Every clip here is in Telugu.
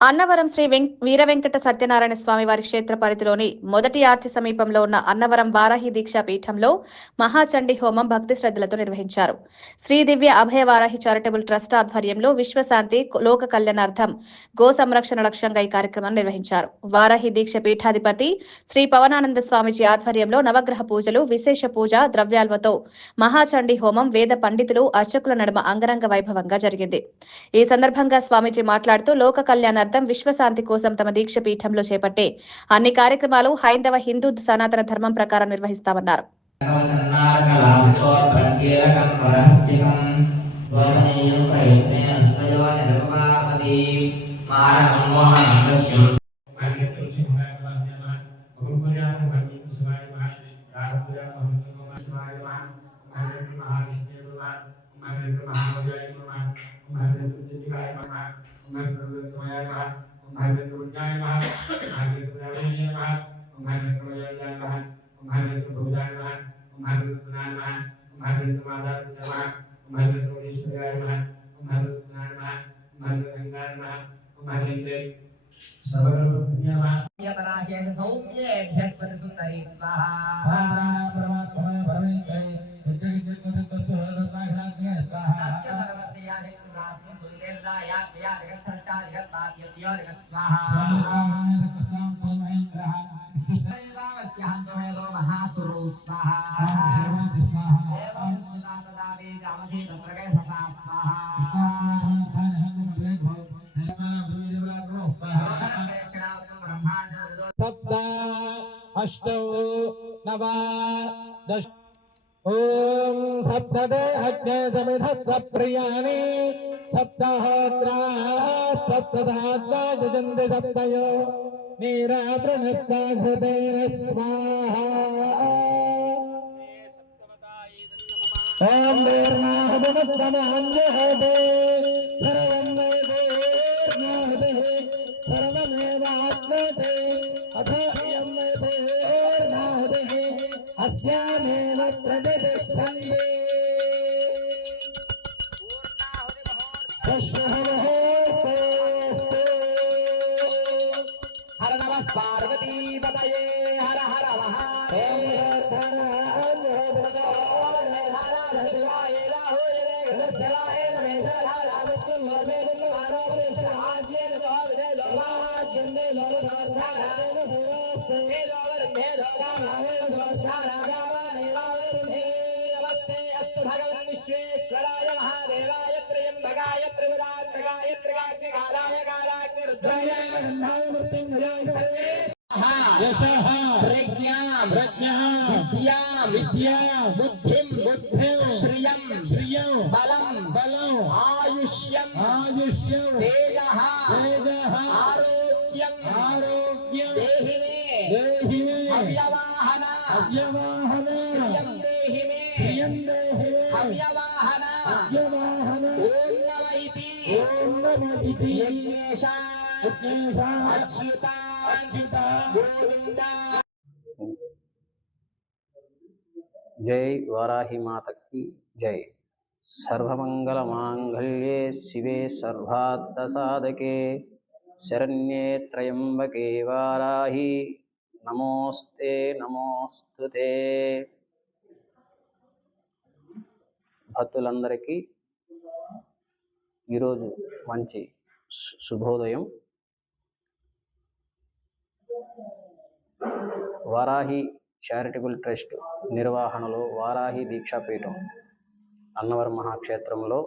అన్నవరం శ్రీ వీరవెంకట సత్యనారాయణ స్వామి వారి క్షేత్ర పరిధిలోని మొదటి ఆర్చి సమీపంలో ఉన్న అన్నవరం వారాహి దీక్షా పీఠంలో మహాచండీ హోమం భక్తి శ్రద్ధలతో నిర్వహించారు. శ్రీ దివ్య అభయ వారాహి చారిటబుల్ ట్రస్ట్ ఆధ్వర్యంలో విశ్వశాంతి లోక కళ్యాణార్థం గో సంరక్షణ లక్ష్యంగా ఈ కార్యక్రమాన్ని నిర్వహించారు. వారాహి దీక్ష పీఠాధిపతి శ్రీ పవనానంద స్వామిజీ ఆధ్వర్యంలో నవగ్రహ పూజలు, విశేష పూజ ద్రవ్యాలతో మహాచండీ హోమం వేద పండితులు అర్చకుల నడుమ అంగరంగ వైభవంగా జరిగింది. ఈ సందర్భంగా స్వామిజీ మాట్లాడుతూ లోక కళ్యాణ విశ్వశాంతి కోసం తమ దీక్ష పీఠంలో చేపట్టే అన్ని కార్యక్రమాలు హైందవ హిందూ సనాతన ధర్మం ప్రకారం నిర్వహిస్తామన్నారు. अष्टौ नव दश ओम सप्तदे अग्ने समिधत्स प्रियाणि सप्तहोत्रा सप्तधात्वा जजन्ते सप्तयो नीरावृणस्ता हृदयेन स्वाहा ओम निर्माहवनत्तमान्यहते सर्वं वेदेर्नाहते सर्वमेवात्मते अथ अस्यामेव प्रतिष्ठन्ते हर नमः पार्वती पतये हर हर विद्या बुद्धिं श्रियं बलं आयुष्यं तेजः आरोग्यं देहि मे अव्यवाहन श्रियं देहि मे अव्यवाहन ओम नमः इति यज्ञेशा अच्युता गोविंदा। जय वाराही माता की जय। सर्वमंगल मांगल्ये शिवे सर्वार्थ साधके शरण्ये त्र्यंबके वाराही नमोस्ते नमोस्तुते। భక్తులందరికీ ఈరోజు మంచి శుభోదయం. వారాహి చారిటబుల్ ట్రస్ట్ నిర్వహణలో వారాహి దీక్షాపీఠం అన్నవరం మహాక్షేత్రంలో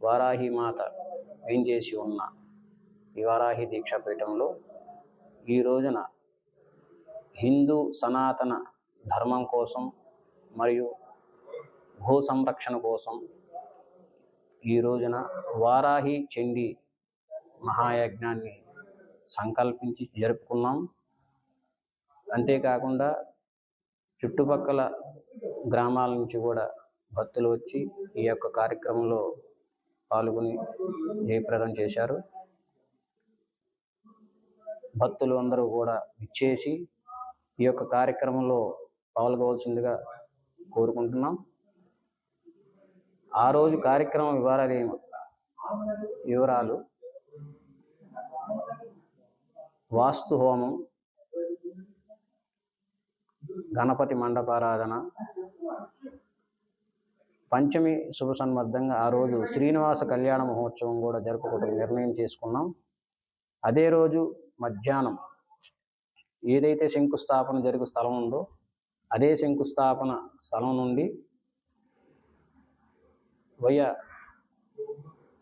వారాహి మాత వేంచేసి ఉన్న ఈ వారాహి దీక్షాపీఠంలో ఈ రోజున హిందూ సనాతన ధర్మం కోసం మరియు భూ సంరక్షణ కోసం ఈ రోజున వారాహి చండీ మహాయజ్ఞాన్ని సంకల్పించి జరుపుకున్నాం. అంతేకాకుండా చుట్టుపక్కల గ్రామాల నుంచి కూడా భక్తులు వచ్చి ఈ యొక్క కార్యక్రమంలో పాల్గొని జయప్రదం చేశారు. భక్తులు అందరూ కూడా ఇచ్చేసి ఈ యొక్క కార్యక్రమంలో పాల్గొవలసిందిగా కోరుకుంటున్నాం. ఆ రోజు కార్యక్రమం వివరాలు వాస్తు హోమం, గణపతి మండపారాధన, పంచమి శుభ సన్మర్థంగా ఆ రోజు శ్రీనివాస కళ్యాణ మహోత్సవం కూడా జరుపుకోవడం నిర్ణయం చేసుకున్నాం. అదే రోజు మధ్యాహ్నం ఏదైతే శంకుస్థాపన జరుగు స్థలం ఉందో అదే శంకుస్థాపన స్థలం నుండి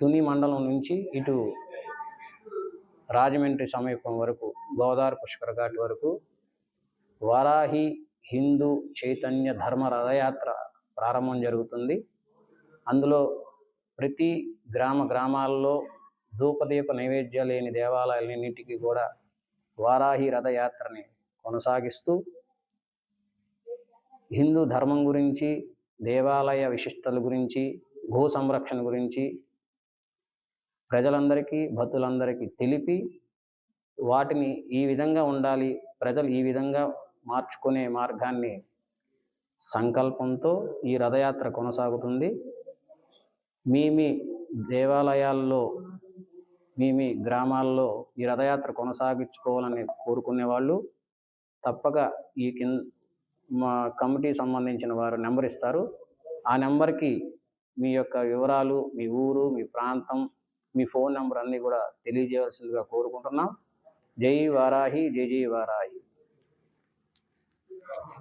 తుని మండలం నుంచి ఇటు రాజమండ్రి సమీపం వరకు గోదావరి పుష్కర ఘాట్ వరకు వారాహి హిందూ చైతన్య ధర్మ రథయాత్ర ప్రారంభం జరుగుతుంది. అందులో ప్రతి గ్రామాల్లో ధూపదీప నైవేద్యాలు లేని దేవాలయాలన్నింటికి కూడా వారాహి రథయాత్రని కొనసాగిస్తూ హిందూ ధర్మం గురించి, దేవాలయ విశిష్టతల గురించి, గో సంరక్షణ గురించి ప్రజలందరికీ, భక్తులందరికీ తెలిపి వాటిని ఈ విధంగా ఉండాలి, ప్రజలు ఈ విధంగా మార్చుకునే మార్గాన్ని సంకల్పంతో ఈ రథయాత్ర కొనసాగుతుంది. మీ దేవాలయాల్లో, మీ గ్రామాల్లో ఈ రథయాత్ర కొనసాగించుకోవాలని కోరుకునే వాళ్ళు తప్పక ఈ మా కమిటీ సంబంధించిన వారు నెంబర్ ఇస్తారు. ఆ నెంబర్కి మీ యొక్క వివరాలు, మీ ఊరు, మీ ప్రాంతం, మీ ఫోన్ నెంబర్ అన్నీ కూడా తెలియజేయవలసిందిగా కోరుకుంటున్నాం. జై వారాహి, జై జై వారాహి.